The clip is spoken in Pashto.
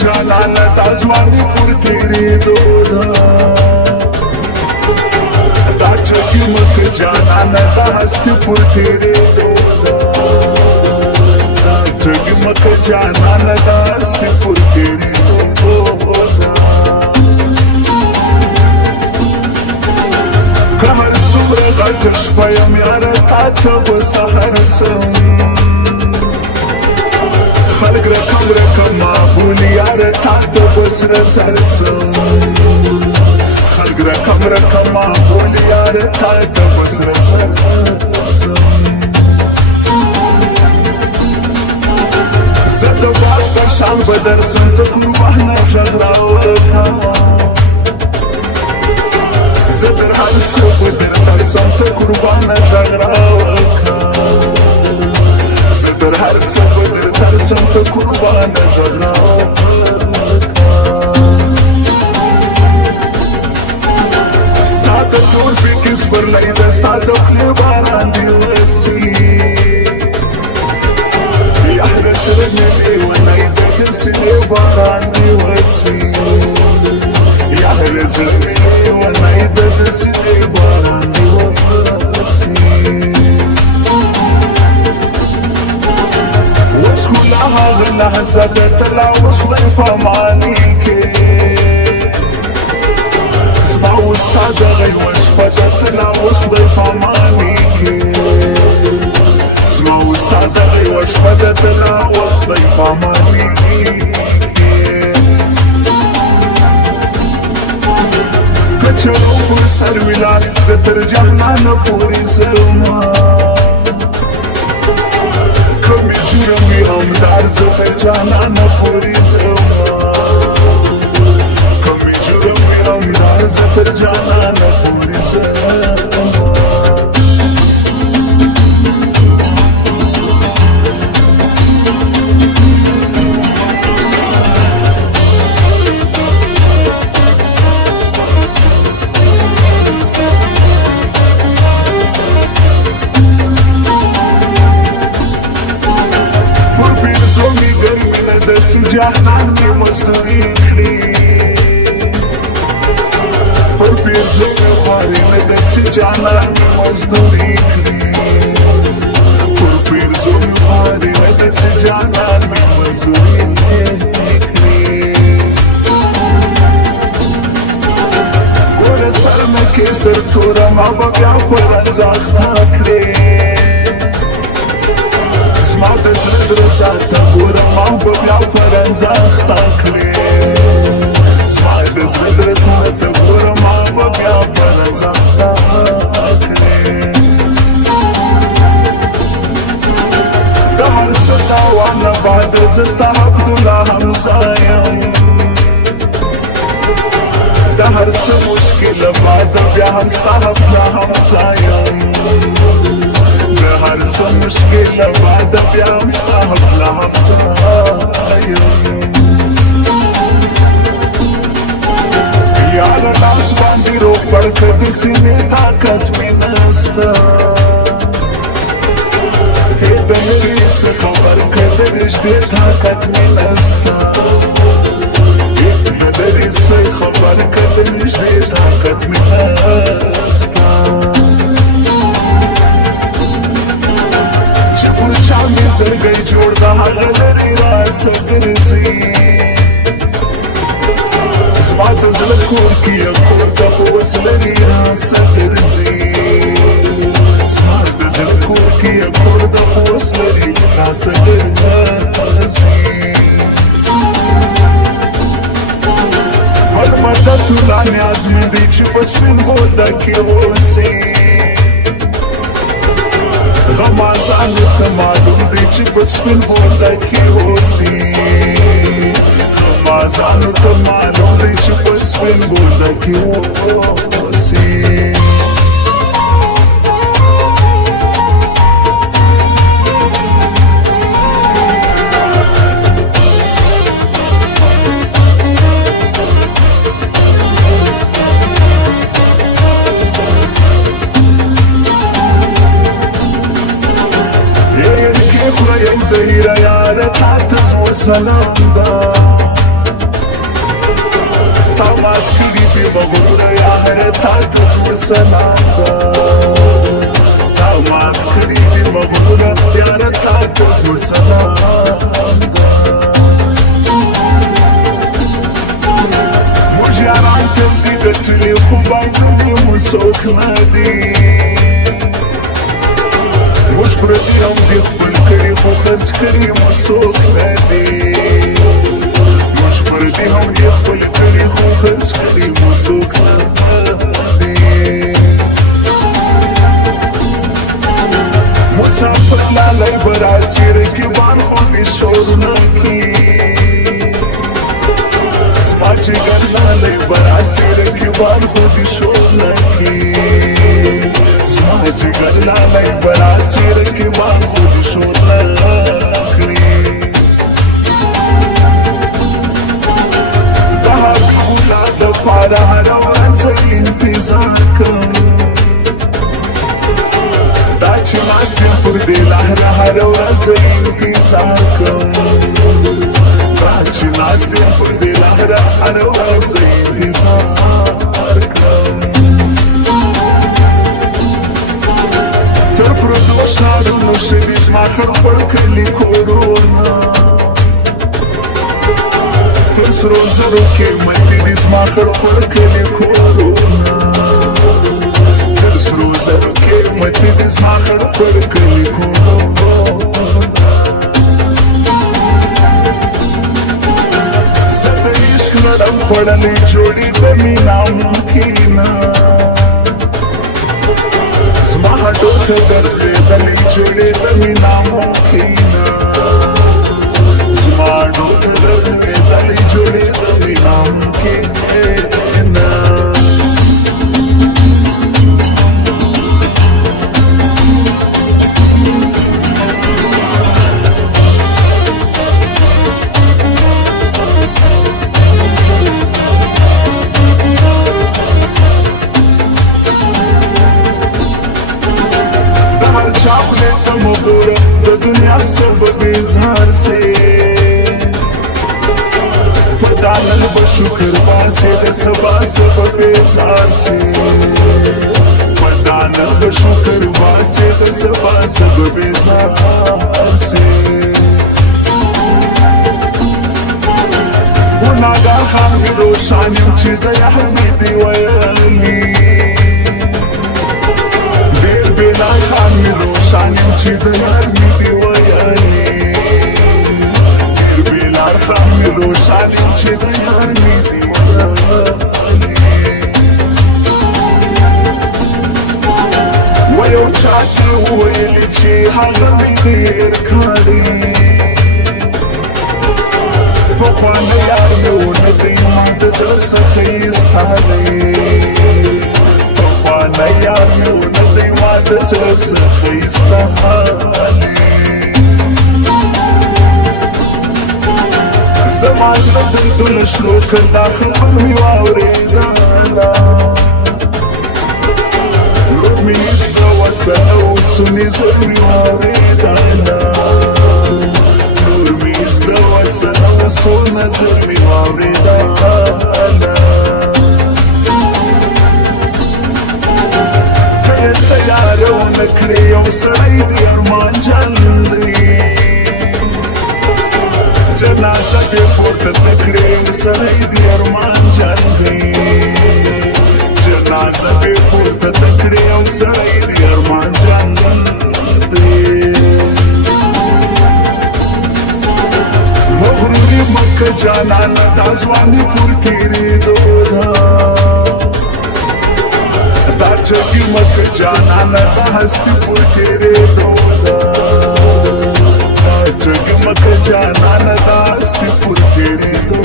جانانه دا ځواني پر تېرېدو ده دا ټګي مکه جانانه دا هستي پر تېرېدو ده دا ټګي مکه جانانه دا هستي پر تېرېدو ده که هر څومره غټه شپه یم یاره تا ته به سحر سم خلق رقم معبول یاره تا ته به سره سر سم خلق رقم معبول یاره تا ته به سره سر سم زه د باد په شان به درسم د قربانه غږ راوکړم زه در هر څه به درترسم ته قربانه غږ راوکړم زه در هر څه به درترسم ته قربانه غږ راوکړم ستا د تورپې کې سپرلی ده ستا د خولې باران دې وسي یاره زړه مې لیونی ده د سینې باران دې وسي یاره زړه مې لیونی ده د سینې باران دې وسي اوس خو لا هغه لحظه ده ته لا اوس خدای په اماني کې زما اوس ستا دغه یوه شپه ده ته لا اوس خدای په اماني کې زما اوس ستا دغه یوه شپه ده ته لا اوس خدای په اماني کې که چلو پر سر ولاړ زه تر جهانه پورې ځمه که مې جرم وي همدار زه تر جانانه پورې ځمه که مې جرم وي همدار زه تر جانانه پورې ځمه دسی جهنم می مزدوری کلی پر پیرزو می خواریم دسی جهنم می مزدوری کلی پر پیرزو می خواریم دسی جهنم می مزدوری کلی گوره سرمکی سر تورم آبا بیا پر ازاختا کلی زما د زړه درزا ته ګورم او به بیا پر ازاخته کړې زما د زړه درزا ته ګورم او به بیا پر ازاخته کړې د هر څه تاوانه بعد زه ستا عبدالله حمزه یم د هر څه مشکله بعد بیا هم ستا عبدالله حمزه یم هر څه مشکله بعد بیا هم ستا عبدالله حمزه یم یاره لاس باندې روغ پړ که د سینې طاقت مې نسته د لرې څه خبر که د نږدې طاقت مې نسته د لرې څه خبر که د نږدې طاقت مې نسته زړګی جوړ د هغه لرې راسه ګرځي زما د زړه کور کې یو کور ته خو اوس لرې راسه ګرځي زما د زړه کور کې یو کور ته خو اوس لرې راسه ګرځي هر مدد ټوله نیاز مې دی چې په سپین هوده کې اوسې غمازانو ته معلوم دی چې په سپین هوده کې اوسي غمازانو ته معلوم دی چې په سپین هوده کې اوسي زهیره یاره تاتز و سلام دا سلام دا تا مات کړي دي مغرونه یاره تا ته زموږ سلام دا موږ یاران تم دي ګټلي خو باندې مو څوک نه دي موږ پردي هم دي خپل کړي خو خرڅ کړي مو څوک نه دي موږ پردي هم دي خپل کړي خو خرڅ کړي مو څوک نه دي مسافر لالی براسي رقیبان خو مې شور نه کي زما جګر لالی براسي رقیبان خو دې شور نه کي زما جګر لالی براسي رقیبان خو دې شور نه کړي د حبیبالله دپاره هره ورځ انتظار کوم دا چې ناست یم پر دې لهره هره ورځ انتظار کوم دا چې ناست یم پر دې لهره هره ورځ انتظار کوم تر پردو ښارونو شوي زما خړپړ کلي کورونه تر سرو زرو قیمتي دي زما خړپړ کلي کورونه سرو زرو قیمتي دي زما خړپړ کلي کورونه زه د عشق لرم خوړلې جوړې د مینا ممکنه زما هډوکه ګرځېدلې جوړې د مینا ممکنه زما هډوکه ګرځېدلې جوړې د مینا ممکنه د دنیا سبب اظهار سے پر دانل بشکر باسے د سبا سبب اظهار سے پر دانل بشکر باسے د سبا سبب اظهار سے و ناګهان مې روښان یم چې د احمدي ویلي ډېر بېناګهان مې روښان یم چې د یار مې دې ویلي ډېر بېناګهان مې روښان یم چې د یار مې دې ویلي و یو چا چې وویلي چې هغه مې ډېر کړی پخوانی یار مې ونه دی ما د زړه څخه ایستلی پخوانی یار مې ونه دی ما د زړه څخه ایستلی زما زړه دردونه شلو که دا خبر مې واورېدله لور مې ایسته وسله اوسونې زر مې واورېدله وسله وسونه زر مې واورېدله که یې تیاره ونه کړې یو سړی د ارمان جل دی جنازه دې پورته نه کړې یو سړی د ارمان جل دی جنازه دې پورته نه کړې یو سړی د ارمان جل دی مغروری مکه جانانه دا ځواني کور تېرېدو ده دا جګي مکه جانانه دا هستي کور تېرېدو ده دا جګي مکه جانانه دا هستي کور تېرېدو